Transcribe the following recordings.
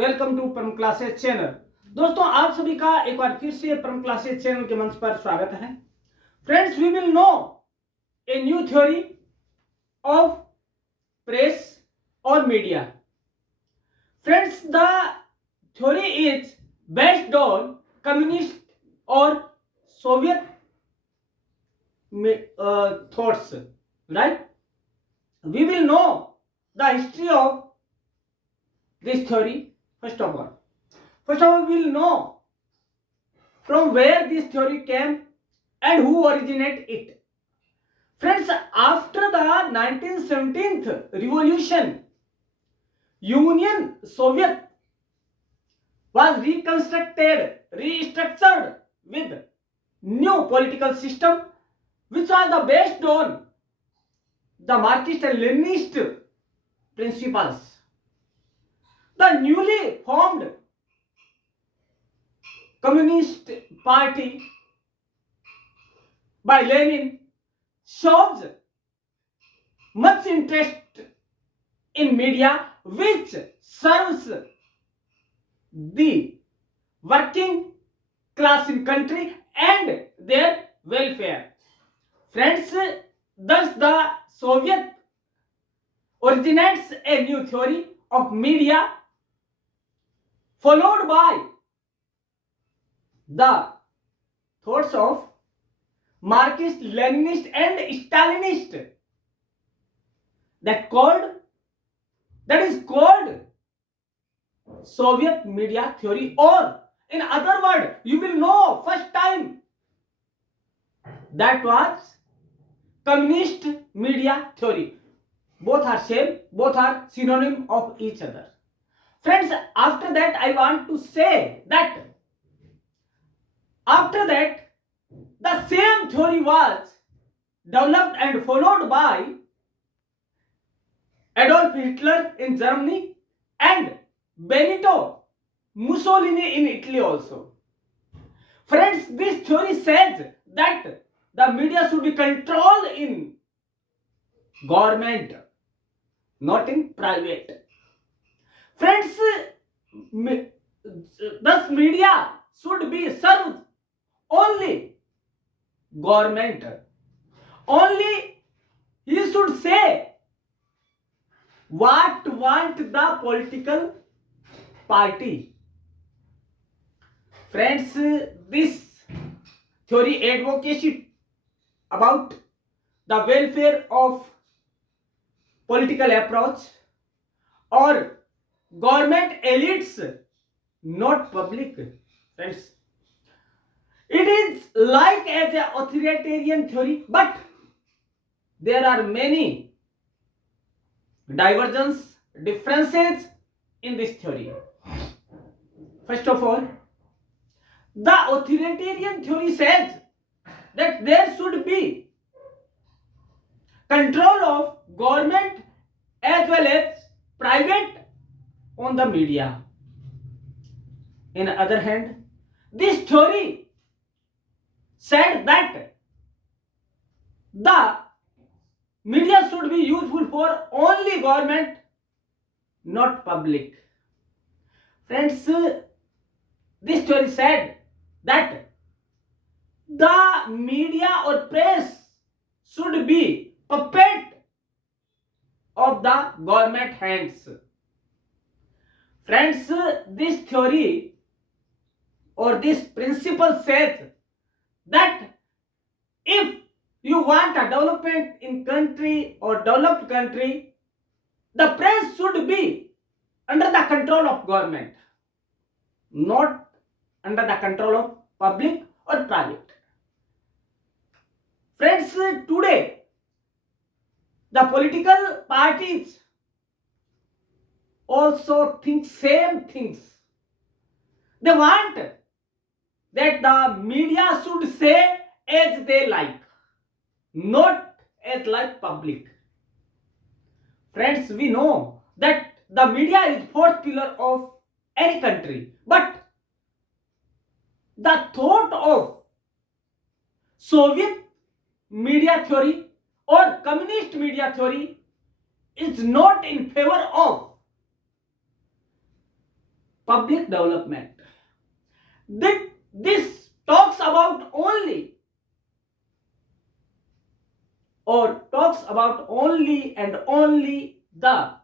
Welcome to परम classes channel. दोस्तों, आप सभी का एक बार फिर से परम क्लासेस चैनल के मंच पर स्वागत है। Friends, we will know a new theory of press और media. Friends, the theory is based on communist और Soviet thoughts, right? We will know the history of this theory. First of all, we will know from where this theory came and who originated it. Friends, after the 1917th revolution, Union Soviet was restructured with new political system which was based on the Marxist and Leninist principles. The newly formed Communist Party by Lenin shows much interest in media which serves the working class in country and their welfare. Friends, thus the Soviet originates a new theory of media followed by the thoughts of Marxist, Leninist and Stalinist that is called Soviet media theory, or in other words, you will know first time that was communist media theory. Both are same, both are synonym of each other. Friends, after that I want to say that after that the same theory was developed and followed by Adolf Hitler in Germany and Benito Mussolini in Italy also. Friends, this theory says that the media should be controlled in government, not in private. Friends, thus media should be served only government. Only he should say what want the political party. Friends, this theory advocacy about the welfare of political approach or government elites, not public. Friends, it is like as an authoritarian theory, but there are many divergences, differences in this theory. First of all, the authoritarian theory says that there should be control of government as well as private on the media. In other hand, this theory said that the media should be useful for only government, not public. Friends, this theory said that the media or press should be puppet of the government hands. Friends, this theory or this principle says that if you want a development in country or developed country, the press should be under the control of government, not under the control of public or private. Friends, today the political parties also think same things. They want that the media should say as they like, not as like public. Friends, we know that the media is fourth pillar of any country, but the thought of Soviet media theory or communist media theory is not in favor of public development. This talks about only and only the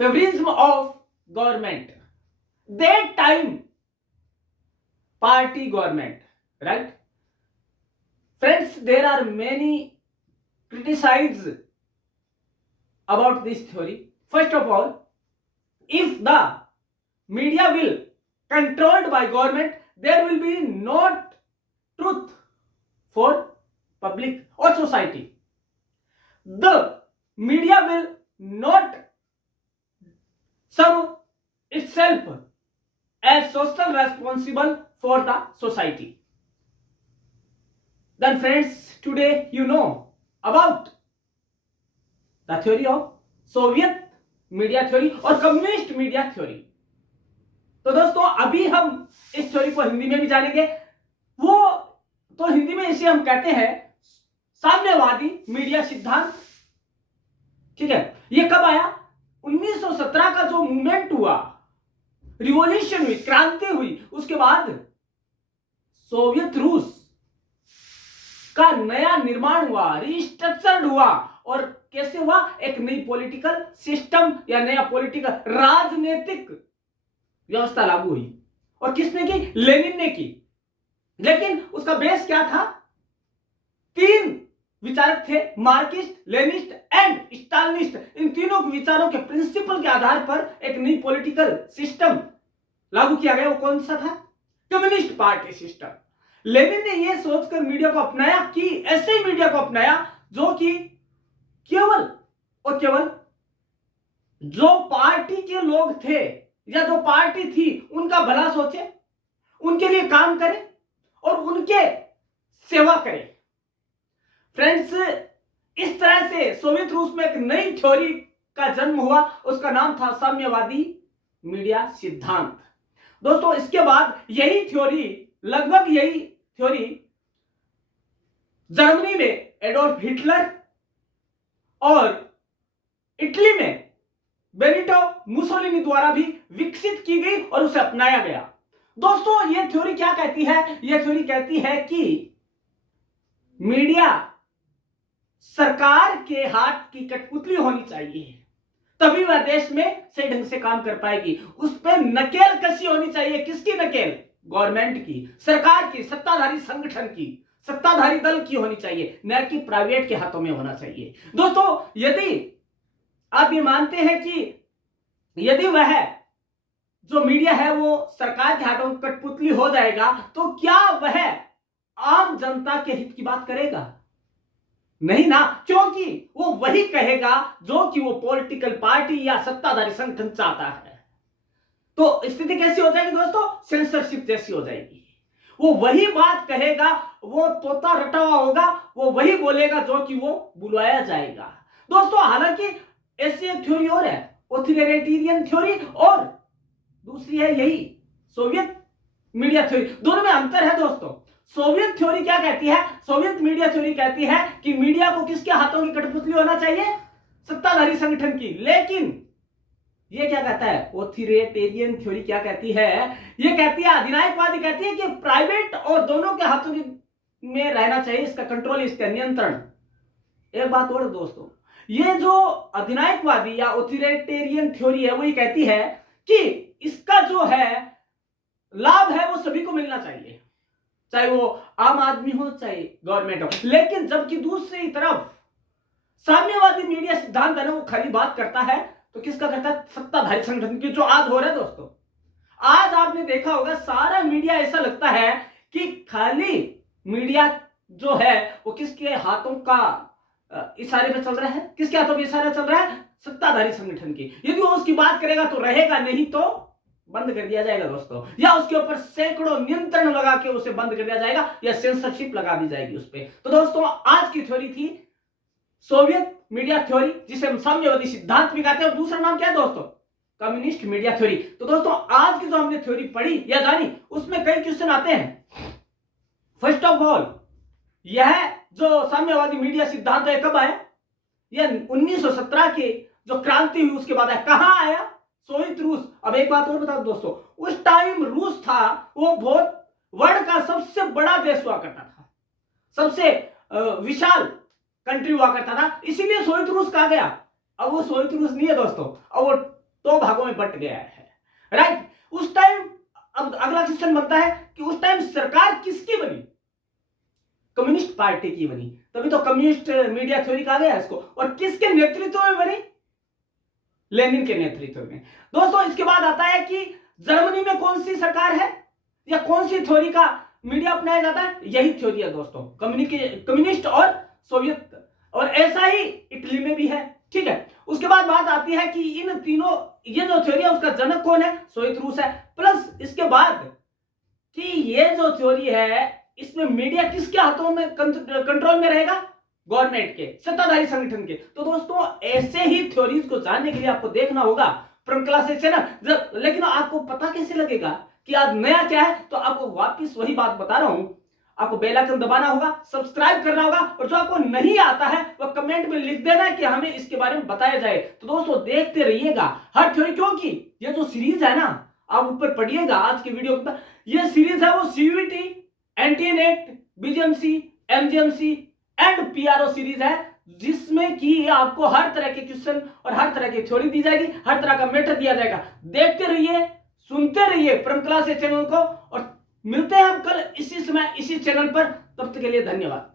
favorism of government. That time party government, right? Friends, there are many criticize about this theory. First of all, if the media will controlled by government, there will be not truth for public or society. The media will not serve itself as social responsible for the society. Then friends, today you know about the theory of Soviet media theory और communist media theory. तो दोस्तों अभी हम इस theory को हिंदी में भी जानेंगे. वो तो हिंदी में इसे हम कहते हैं साम्यवादी मीडिया सिद्धांत. ठीक है, ये कब आया? 1917 का जो मूवमेंट हुआ, रिवॉल्यूशन हुई, क्रांति हुई, उसके बाद सोवियत रूस का नया निर्माण हुआ, रिस्ट्रक्चर्ड हुआ. और कैसे हुआ? एक नई पॉलिटिकल सिस्टम या नया पॉलिटिकल राजनीतिक व्यवस्था लागू हुई. और किसने की? लेनिन ने की. लेकिन उसका बेस क्या था? 3 विचारक थे, मार्क्सिस्ट, लेनिस्ट एंड स्टालिनिस्ट. इन तीनों विचारों के प्रिंसिपल के आधार पर एक नई पॉलिटिकल सिस्टम लागू किया गया. वो कौन सा था? Communist party system. लेनिन ने यह सोचकर मीडिया को अपनाया कि ऐसे मीडिया को अपनाया जो कि केवल और केवल जो पार्टी के लोग थे या जो पार्टी थी उनका भला सोचे, उनके लिए काम करे और उनके सेवा करे. फ्रेंड्स, इस तरह से सोवियत रूस में एक नई थ्योरी का जन्म हुआ. उसका नाम था साम्यवादी मीडिया सिद्धांत. दोस्तों इसके बाद यही थ्योरी, लगभग यही थ्योरी जर्मनी में एडोल्फ हिटलर और इटली में बेनिटो मुसोलिनी द्वारा भी विकसित की गई और उसे अपनाया गया. दोस्तों यह थ्योरी क्या कहती है? यह थ्योरी कहती है कि मीडिया सरकार के हाथ की कठपुतली होनी चाहिए, तभी वह देश में सही ढंग से काम कर पाएगी. उस पर नकेल कसी होनी चाहिए. किसकी नकेल? गवर्नमेंट की, सरकार की, सत्ताधारी संगठन की, सत्ताधारी दल की होनी चाहिए, न कि प्राइवेट के हाथों में होना चाहिए. दोस्तों यदि आप ये मानते हैं कि यदि वह जो मीडिया है वो सरकार के हाथों कठपुतली हो जाएगा, तो क्या वह आम जनता के हित की बात करेगा? नहीं ना, क्योंकि वो वही कहेगा जो कि वो पॉलिटिकल पार्टी या सत्ताधारी संगठन चाहता है. तो स्थिति कैसी हो जाएगी दोस्तों? सेंसरशिप जैसी हो जाएगी. वो वही बात कहेगा, वो तोता रटा हुआ होगा, वो वही बोलेगा जो कि वो बुलवाया जाएगा. दोस्तों हालांकि ऐसी एक थ्योरी और है, ऑथोरिटेरियन थ्योरी, और दूसरी है यही सोवियत मीडिया थ्योरी. दोनों में अंतर है दोस्तों. सोवियत थ्योरी क्या कहती है? सोवियत मीडिया थ्योरी कहती है कि मीडिया को किसके हाथों की कठपुतली होना चाहिए? सत्ताधारी संगठन की. लेकिन ये क्या कहता है? ऑथोरिटेरियन थ्योरी क्या कहती है? ये कहती है, अधिनायकवादी कहती है कि प्राइवेट और दोनों के हाथों में रहना चाहिए, इसका कंट्रोल, इसका नियंत्रण. एक बात और दोस्तों, ये जो अधिनायकवादी या ऑथोरिटेरियन थ्योरी है वो ये कहती है कि इसका जो है लाभ है वो सभी को मिलना चाहिए, चाहे वो आम आदमी हो चाहे गवर्नमेंट हो. लेकिन जबकि दूसरी तरफ साम्यवादी मीडिया सिद्धांत है ना, वो खाली बात करता है तो किसका करता है? सत्ताधारी संगठन की, जो आज हो रहा है दोस्तों. आज आपने देखा होगा सारा मीडिया ऐसा लगता है कि खाली मीडिया जो है वो किसके हाथों का इशारे पे चल रहा है? किसके हाथों पे इशारा चल रहा है? सत्ताधारी संगठन की. यदि वो उसकी बात करेगा तो रहेगा, नहीं तो बंद कर दिया जाएगा दोस्तों, या उसके ऊपर सैकड़ों नियंत्रण लगा के उसे बंद कर दिया जाएगा, या सेंसरशिप लगा दी जाएगी उस पर. तो दोस्तों आज की थ्योरी थी सोवियत मीडिया थ्योरी, जिसे हम साम्यवादी सिद्धांत भी कहते हैं. और दूसरा नाम क्या है दोस्तों? Communist media theory. तो दोस्तों आज की जो हमने थ्योरी पढ़ी या जानी, उसमें कई क्वेश्चन आते हैं. फर्स्ट ऑफ ऑल, यह जो साम्यवादी मीडिया सिद्धांत है कब आया? यह 1917 के जो क्रांति हुई उसके बाद आया. कहां आया? सोवियत रूस। अब एक बात और बता दो दोस्तों, उस टाइम रूस था वो बहुत वर्ल्ड का सबसे बड़ा देश हुआ करता था, सबसे विशाल कंट्री हुआ करता था, इसीलिए सोवियत रूस कहा गया। अब वो सोवियत रूस नहीं है दोस्तों, अब वो दो भागों में बट गया है, राइट। उस टाइम, अब अगला क्वेश्चन बनता है कि उस टाइम सरकार किसकी बनी? कम्युनिस्ट पार्टी की बनी, तभी तो कम्युनिस्ट मीडिया थ्योरी कहा गया इसको। और किसके नेतृत्व में बनी? लेनिन के नेतृत्व में। दोस्तों इसके बाद आता है कि जर्मनी में कौन सी सरकार है या कौन सी थ्योरी का मीडिया अपनाया जाता है? यही थ्योरी है दोस्तों, कम्युनिस्ट और सोवियत। और ऐसा ही इटली में भी है, ठीक है। उसके बाद बात आती है कि इन तीनों, ये जो थ्योरी है उसका जनक कौन है? सोवियत रूस है। प्लस इसके बाद कि ये जो थ्योरी है इसमें मीडिया किसके हाथों में, कंट्रोल में रहेगा? गवर्नमेंट के, सत्ताधारी संगठन के। तो दोस्तों ऐसे ही थ्योरीज को जानने के लिए आपको देखना होगा परम क्लासेस चैनल। लेकिन आपको पता कैसे लगेगा कि आज नया क्या है? तो आपको वापिस वही बात बता रहा हूं, आपको बेल आइकन दबाना होगा, सब्सक्राइब करना होगा, और जो आपको नहीं आता है वह कमेंट में लिख देना है कि हमें इसके बारे में बताया जाए। तो दोस्तों देखते रहिएगा हर थ्योरी, क्योंकि ये जो सीरीज है ना, आप ऊपर पढ़िएगा आज के वीडियो के, ये सीरीज है वो CUET, NTA NET, BGMC, MGMC and PRO series है, जिसमें कि आपको हर तरह के क्वेश्चन और हर तरह की थ्योरी दी जाएगी, हर तरह का मेथड दिया जाएगा। देखते रहिए, सुनते रहिए परम क्लासेस चैनल को, और मिलते हैं हम कल इसी समय इसी चैनल पर। तब तक के लिए धन्यवाद।